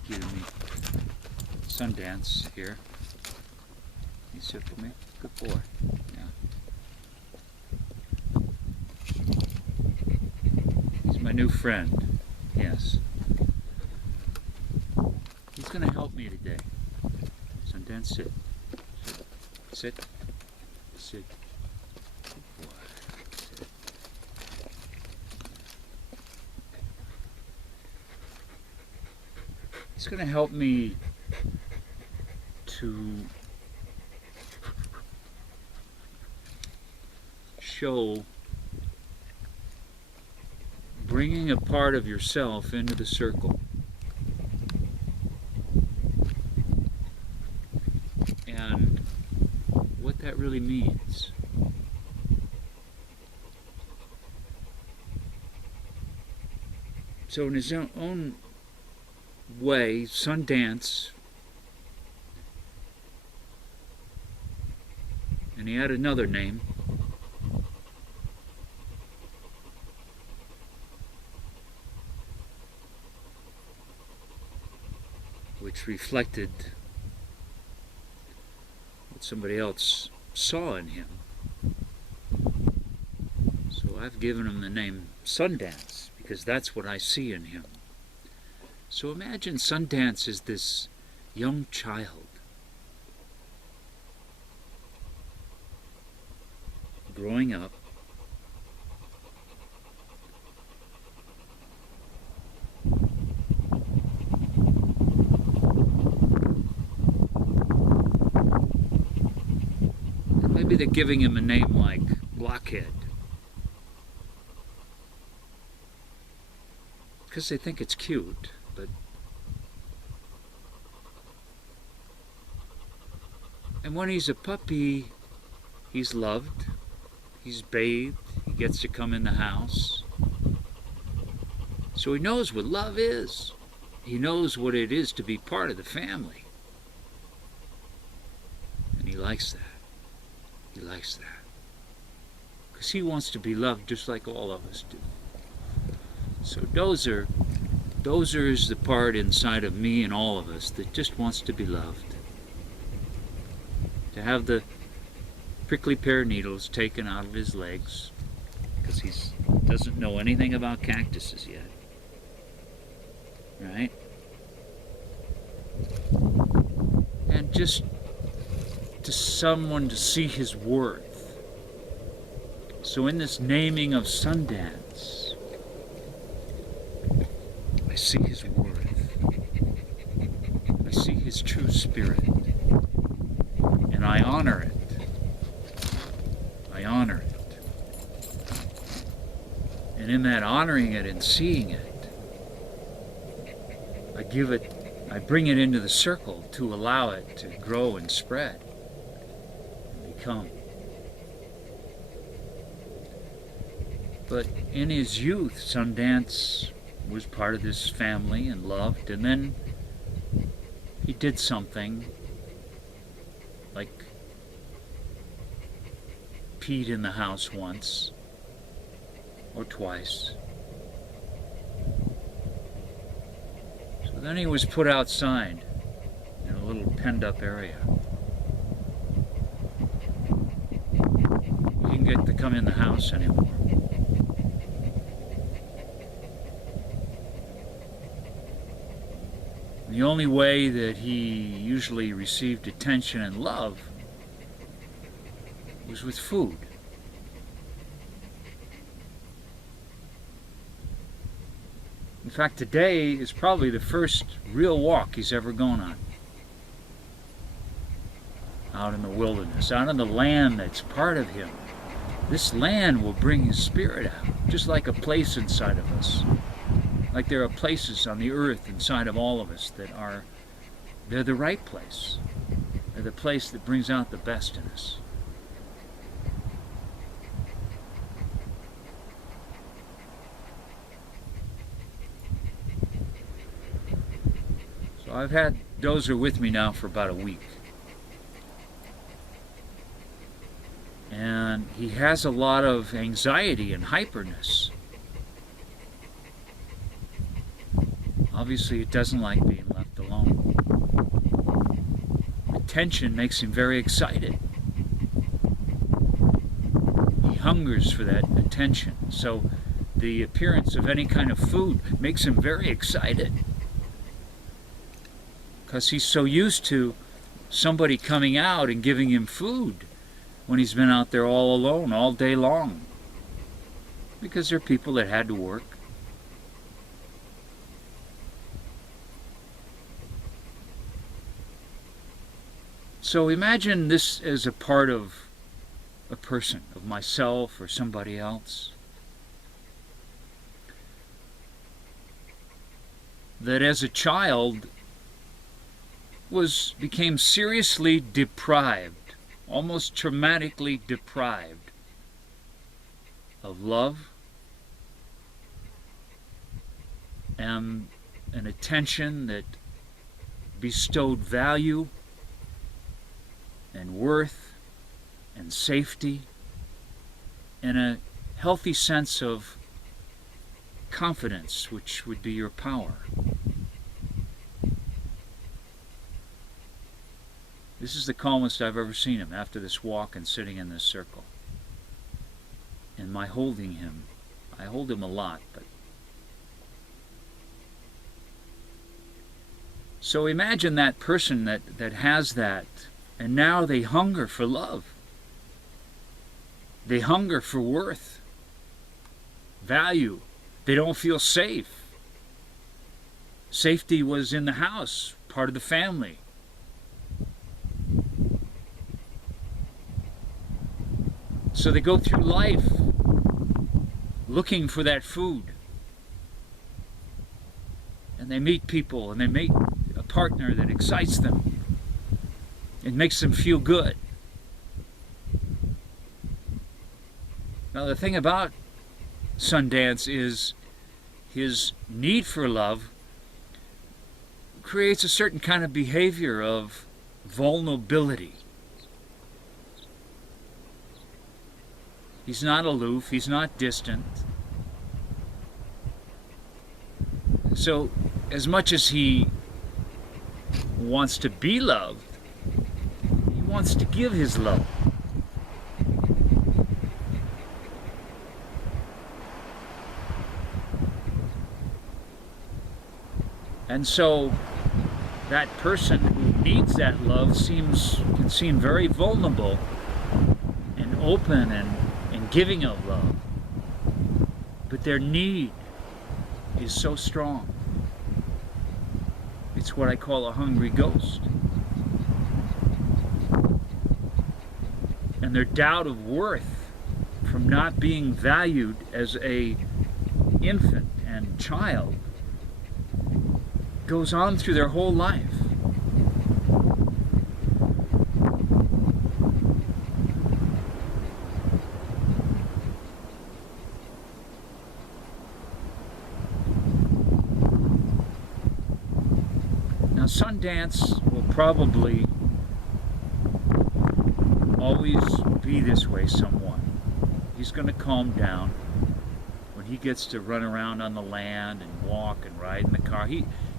like you to meet Sundance here. You sit for me? Good boy. Yeah. He's my new friend. Yes. He's going to help me today. Sundance, sit. Sit. Sit. Good boy. Sit. He's going to help me to show bringing a part of yourself into the circle. And what that really means. So in his own way, Sundance, and he had another name, which reflected what somebody else saw in him. So I've given him the name Sundance because that's what I see in him. So imagine Sundance is this young child growing up, and maybe they're giving him a name like Blockhead because they think it's cute. And when he's a puppy, he's loved, he's bathed, he gets to come in the house. So he knows what love is. He knows what it is to be part of the family. And he likes that. He likes that. Because he wants to be loved just like all of us do. So Dozer is the part inside of me and all of us that just wants to be loved. To have the prickly pear needles taken out of his legs because he doesn't know anything about cactuses yet. Right? And just to someone to see his worth. So in this naming of Sundance, I see his worth. I see his true spirit. And I honor it. I honor it. And in that honoring it and seeing it, I bring it into the circle to allow it to grow and spread and become. But in his youth, Sundance was part of this family and loved, and then he did something like peed in the house once or twice. So then he was put outside in a little penned up area. He didn't get to come in the house anymore. The only way that he usually received attention and love was with food. In fact, today is probably the first real walk he's ever gone on. Out in the wilderness, out in the land that's part of him. This land will bring his spirit out, just like a place inside of us. Like there are places on the earth inside of all of us that they're the right place. They're the place that brings out the best in us. So I've had Dozer with me now for about a week. And he has a lot of anxiety and hyperness. Obviously, it doesn't like being left attention makes him very excited. He hungers for that attention. So the appearance of any kind of food makes him very excited, because he's so used to somebody coming out and giving him food when he's been out there all alone all day long, because there are people that had to work. So imagine this as a part of a person, of myself or somebody else, that as a child became seriously deprived, almost traumatically deprived of love and an attention that bestowed value and worth and safety and a healthy sense of confidence, which would be your power. This is the calmest I've ever seen him after this walk and sitting in this circle. And my holding him, I hold him a lot, but so imagine that person that has that, and now they hunger for love. They hunger for worth, value. They don't feel safe. Safety was in the house, part of the family. So they go through life looking for that food. And they meet people, and they meet a partner that excites them. It makes them feel good. Now the thing about Sundance is his need for love creates a certain kind of behavior of vulnerability. He's not aloof, he's not distant. So as much as he wants to be loved, he wants to give his love. And so that person who needs that love can seem very vulnerable and open and giving of love. But their need is so strong. It's what I call a hungry ghost. And their doubt of worth from not being valued as an infant and child goes on through their whole life. Now Sundance will probably always be this way somewhat. He's going to calm down when he gets to run around on the land and walk and ride in the car.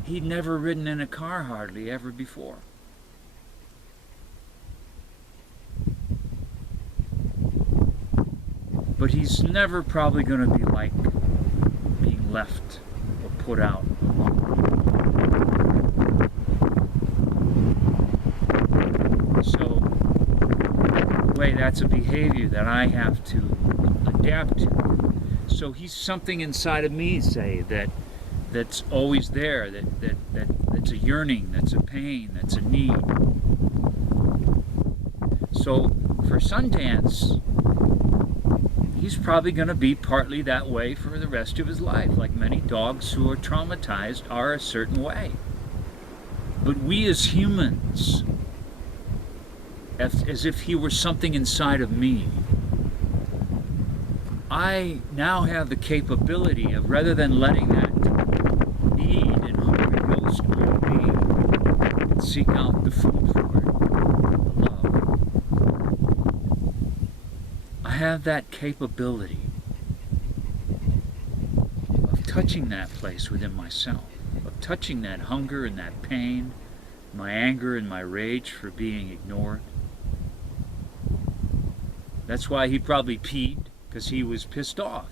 He'd never ridden in a car hardly ever before. But he's never probably going to be like being left or put out. So, in a way, that's a behavior that I have to adapt to. So he's something inside of me, say, that's always there, that's a yearning, that's a pain, that's a need. So for Sundance, he's probably going to be partly that way for the rest of his life, like many dogs who are traumatized are a certain way. But we as humans, as if he were something inside of me, I now have the capability of, rather than letting that need and hungry ghost grip me and seek out the food for it, love, I have that capability of touching that place within myself, of touching that hunger and that pain my anger and my rage for being ignored. That's why he probably peed, because he was pissed off.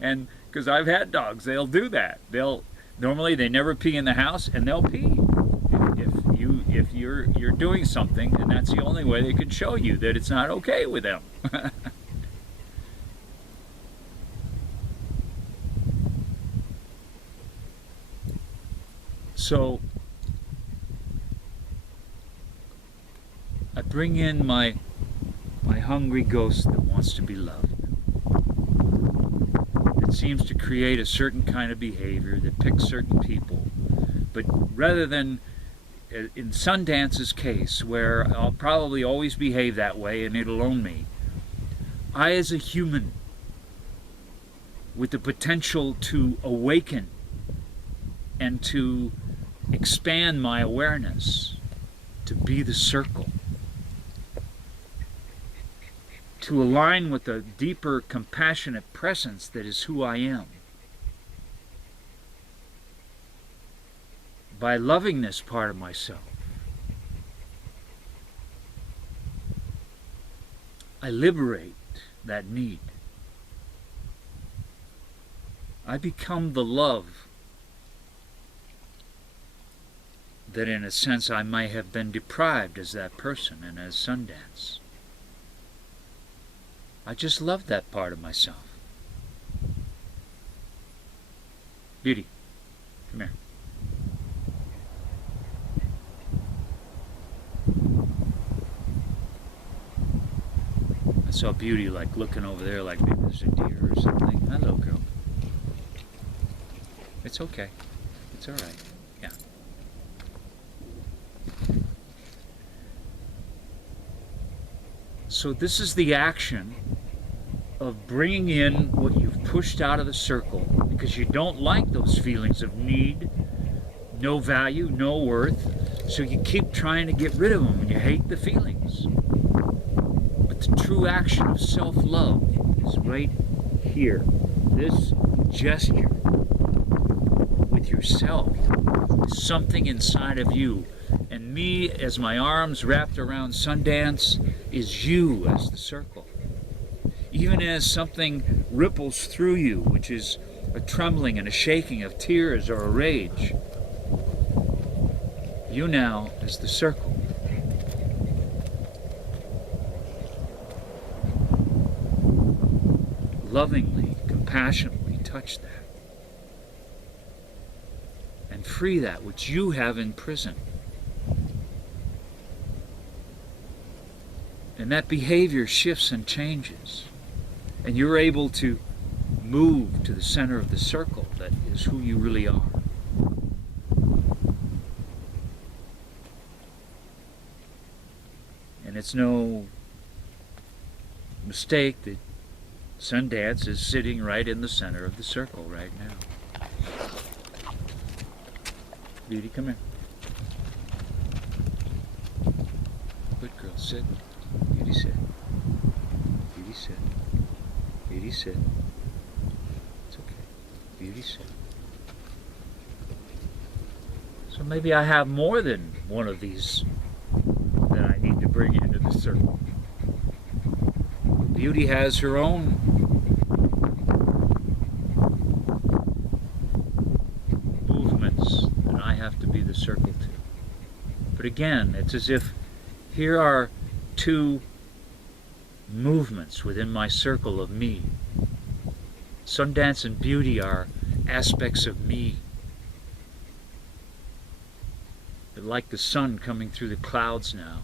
And because I've had dogs, they'll do that. Normally they never pee in the house, and they'll pee if you're doing something, and that's the only way they can show you that it's not okay with them. So I bring in my hungry ghost that wants to be loved. It seems to create a certain kind of behavior that picks certain people. But rather than in Sundance's case, where I'll probably always behave that way and it'll own me, I as a human with the potential to awaken and to expand my awareness, to be the circle, to align with a deeper, compassionate presence that is who I am. By loving this part of myself, I liberate that need. I become the love that in a sense I might have been deprived as that person and as Sundance. I just love that part of myself. Beauty, come here. I saw Beauty like looking over there like maybe there's a deer or something. Hello, girl. It's okay. It's all right. Yeah. So this is the action of bringing in what you've pushed out of the circle because you don't like those feelings of need, no value, no worth, so you keep trying to get rid of them and you hate the feelings. But the true action of self-love is right here. This gesture with yourself is something inside of you. And me, as my arms wrapped around Sundance, is you as the circle. Even as something ripples through you, which is a trembling and a shaking of tears or a rage, you now as the circle. Lovingly, compassionately touch that. And free that which you have in prison. And that behavior shifts and changes. And you're able to move to the center of the circle that is who you really are. And it's no mistake that Sundance is sitting right in the center of the circle right now. Beauty, come here. Good girl, sit. Beauty, sit. Beauty, sit. Beauty, sit. It's okay. Beauty, sit. So maybe I have more than one of these that I need to bring into the circle. Beauty has her own movements that I have to be the circle to. But again, it's as if here are two movements within my circle of me. Sundance and Beauty are aspects of me. They're like the sun coming through the clouds now.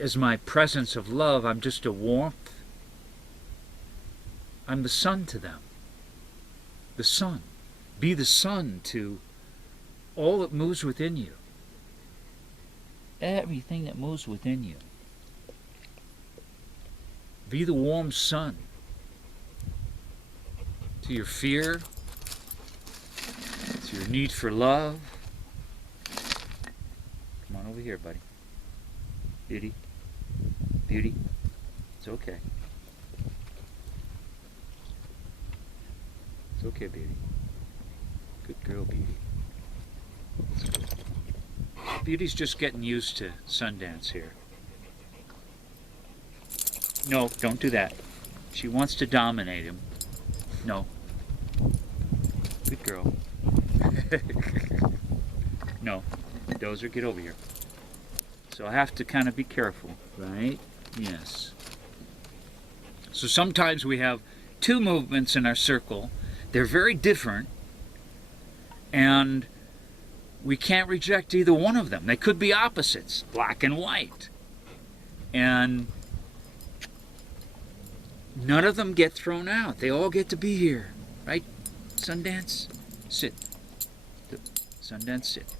As my presence of love, I'm just a warmth. I'm the sun to them. The sun. Be the sun to all that moves within you. Everything that moves within you. Be the warm sun to your fear, to your need for love. Come on over here, buddy. Beauty. Beauty. It's okay. It's okay, Beauty. Good girl, Beauty. Beauty's just getting used to Sundance here. No, don't do that. She wants to dominate him. No. Good girl. No. Dozer, get over here. So I have to kind of be careful, right? Yes. So sometimes we have two movements in our circle. They're very different, and we can't reject either one of them. They could be opposites, black and white. And none of them get thrown out. They all get to be here, right? Sundance, sit. Sundance, sit.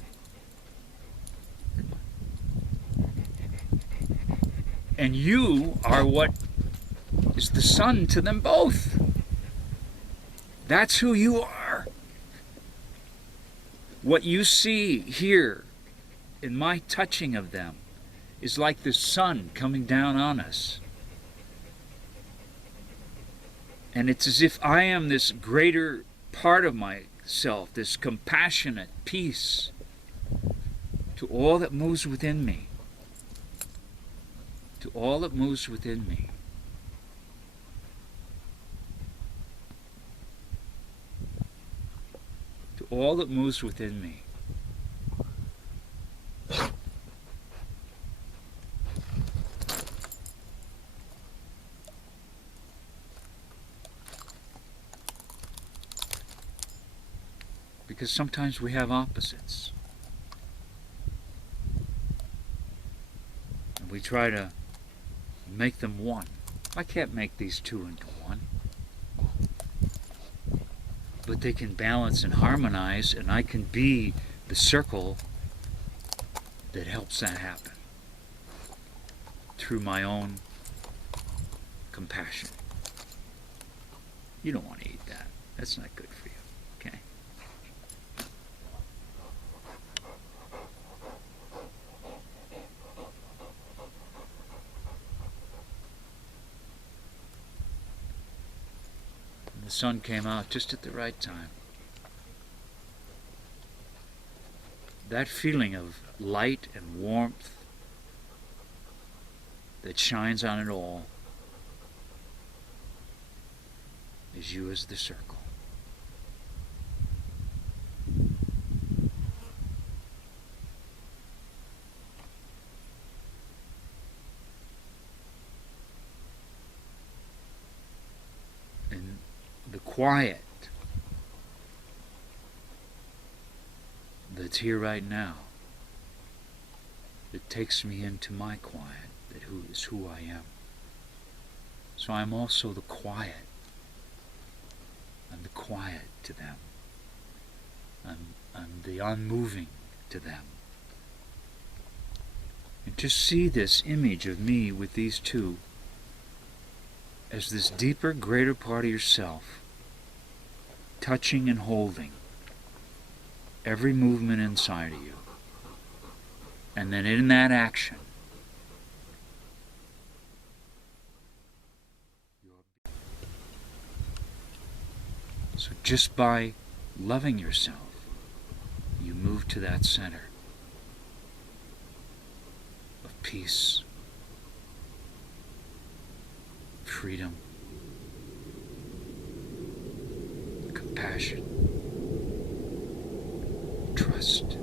And you are what is the sun to them both. That's who you are. What you see here in my touching of them is like the sun coming down on us. And it's as if I am this greater part of myself, this compassionate peace to all that moves within me. To all that moves within me. To all that moves within me. Because sometimes we have opposites. And we try to make them one. I can't make these two into one. But they can balance and harmonize, and I can be the circle that helps that happen through my own compassion. You don't want to eat that. That's not good for you, okay? The sun came out just at the right time. That feeling of light and warmth that shines on it all is you as the circle. And the quiet that's here right now, that takes me into my quiet, that is who I am. So I'm also the quiet. I'm the quiet to them. I'm the unmoving to them. And just see this image of me with these two as this deeper, greater part of yourself, touching and holding every movement inside of you. And then in that action, so just by loving yourself, you move to that center of peace, freedom, compassion, trust.